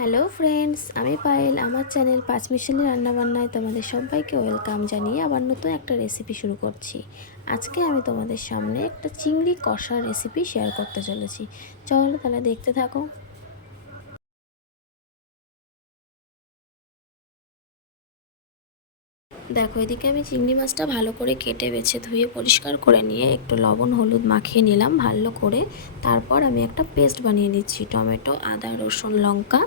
Hello friends, আমি পায়েল। আমার channel পাঁচমিশালি রান্নাবান্নায় তোমাদের সবাইকে ওয়েলকাম জানিয়ে আবার নতুন একটা রেসিপি শুরু করছি। আজকে আমি তোমাদের সামনে একটা চিংড়ি কষার রেসিপি শেয়ার করতে চলেছি। চলো তাহলে দেখতে থাকো। দেখো, এদিকে আমি চিংড়ি মাছটা ভালো করে কেটে বেছে ধুয়ে পরিষ্কার করে নিয়ে একটু লবণ হলুদ মাখিয়ে নিলাম ভালো করে। তারপর আমি একটা পেস্ট বানিয়ে নিচ্ছি। টমেটো, আদা, রসুন, লঙ্কা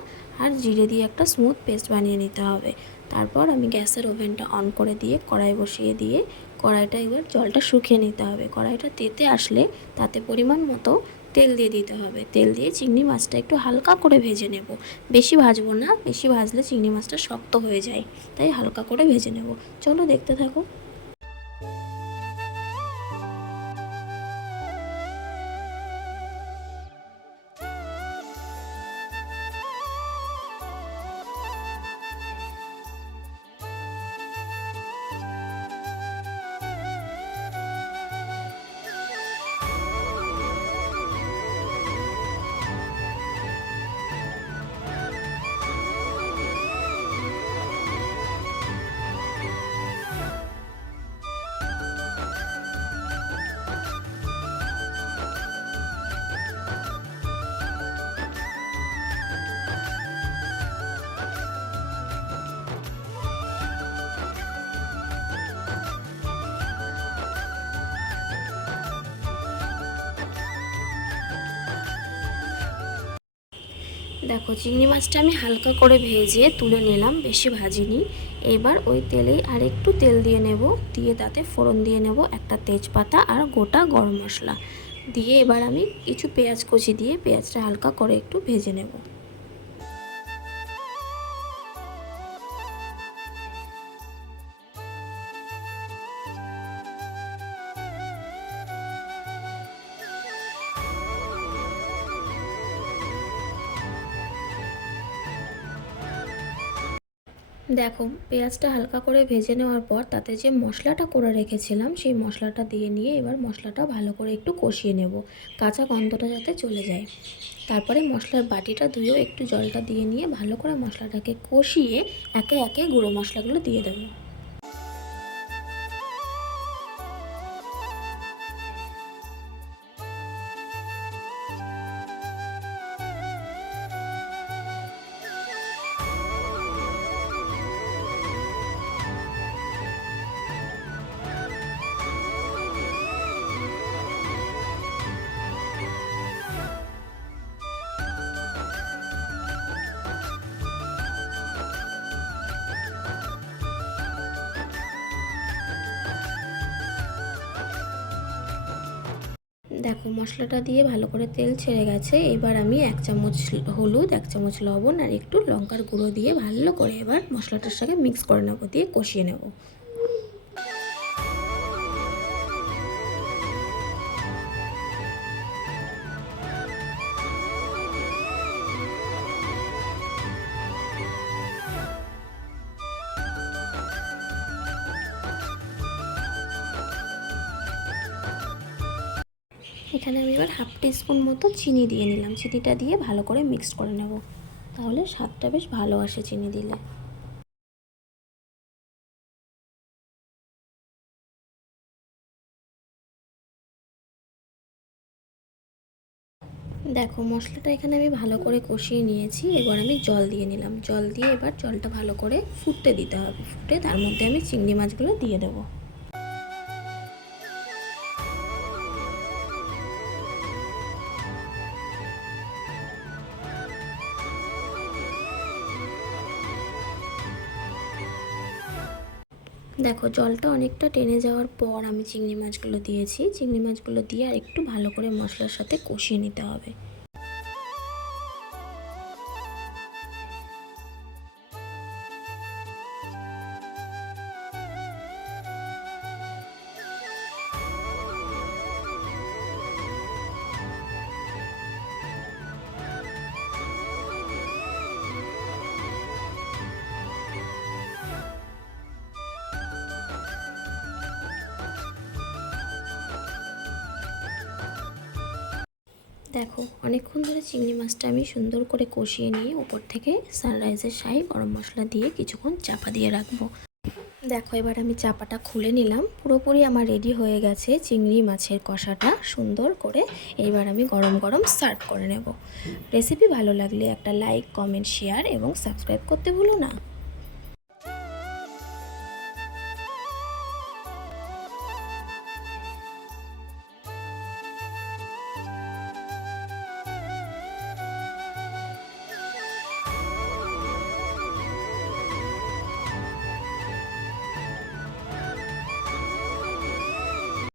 আর জিরে দিয়ে একটা স্মুথ পেস্ট বানিয়ে নিতে হবে। তারপর আমি গ্যাসের ওভেনটা অন করে দিয়ে কড়াই বসিয়ে দিয়ে কড়াইটা এবার জলটা শুকিয়ে নিতে হবে। কড়াইটা তেতে আসলে তাতে পরিমাণ মতো তেল দিয়ে দিতে হবে। তেল দিয়ে চিংড়ি মাছটা একটু হালকা করে ভেজে নেব। বেশি ভাজবো না, বেশি ভাজলে চিংড়ি মাছটা শক্ত হয়ে যায়, তাই হালকা করে ভেজে নেব। চলো দেখতে থাকো। দেখো, চিংড়ি মাছটা আমি হালকা করে ভেজে তুলে নিলাম, বেশি ভাজিনি। এবার ওই তেলেই আর একটু তেল দিয়ে নেব, দিয়ে তাতে ফোড়ন দিয়ে নেব একটা তেজপাতা আর গোটা গরম মশলা দিয়ে। এবার আমি কিছু পেঁয়াজ কুচি দিয়ে পেঁয়াজটা হালকা করে একটু ভেজে নেব। দেখো, পেঁয়াজটা হালকা করে ভেজে নেওয়ার পর তাতে যে মশলাটা করে রেখেছিলাম সেই মশলাটা দিয়ে নিয়ে এবার মশলাটা ভালো করে একটু কষিয়ে নেব, কাঁচা গন্ধটা যাতে চলে যায়। তারপরে মশলার বাটিটা ধুয়েও একটু জলটা দিয়ে নিয়ে ভালো করে মশলাটাকে কষিয়ে একে একে গুঁড়ো মশলাগুলো দিয়ে দেবো। দেখো, মশলাটা দিয়ে ভালো করে তেল ছেড়ে গেছে। এবার আমি 1 চামচ হলুদ, 1 চামচ লবণ আর একটু লঙ্কার গুঁড়ো দিয়ে ভালো করে এবার মশলাটার সাথে মিক্স করে নেবো, দিয়ে কষিয়ে নেব। এখানে আমি এবার হাফ টিস্পুন মতো চিনি দিয়ে নিলাম। চিনিটা দিয়ে ভালো করে মিক্সড করে নেব, তাহলে স্বাদটা বেশ ভালো আসে চিনি দিলে। দেখো, মশলাটা এখানে আমি ভালো করে কষিয়ে নিয়েছি। এবার আমি জল দিয়ে নিলাম। জল দিয়ে এবার জলটা ভালো করে ফুটতে দিতে হবে। ফুটে তার মধ্যে আমি চিংড়ি মাছগুলো দিয়ে দেবো। দেখো, জলটা অনেকটা টেনে যাওয়ার পর আমি চিংড়ি মাছগুলো দিয়েছি। চিংড়ি মাছগুলো দিয়ে আর একটু ভালো করে মশলার সাথে কষিয়ে নিতে হবে। দেখো অনেকক্ষণ ধরে চিংড়ি মাছটা আমি সুন্দর করে কষিয়ে নিয়ে উপর থেকে সানরাইজের শাহি গরম মশলা দিয়ে কিছুক্ষণ চাপা দিয়ে রাখবো। দেখো এবার আমি চাপাটা খুলে নিলাম, পুরোপুরি আমার রেডি হয়ে গেছে চিংড়ি মাছের কষাটা সুন্দর করে। এইবার আমি গরম গরম সার্ভ করে নেব। রেসিপি ভালো লাগলে একটা লাইক, কমেন্ট, শেয়ার এবং সাবস্ক্রাইব করতে ভুলো না।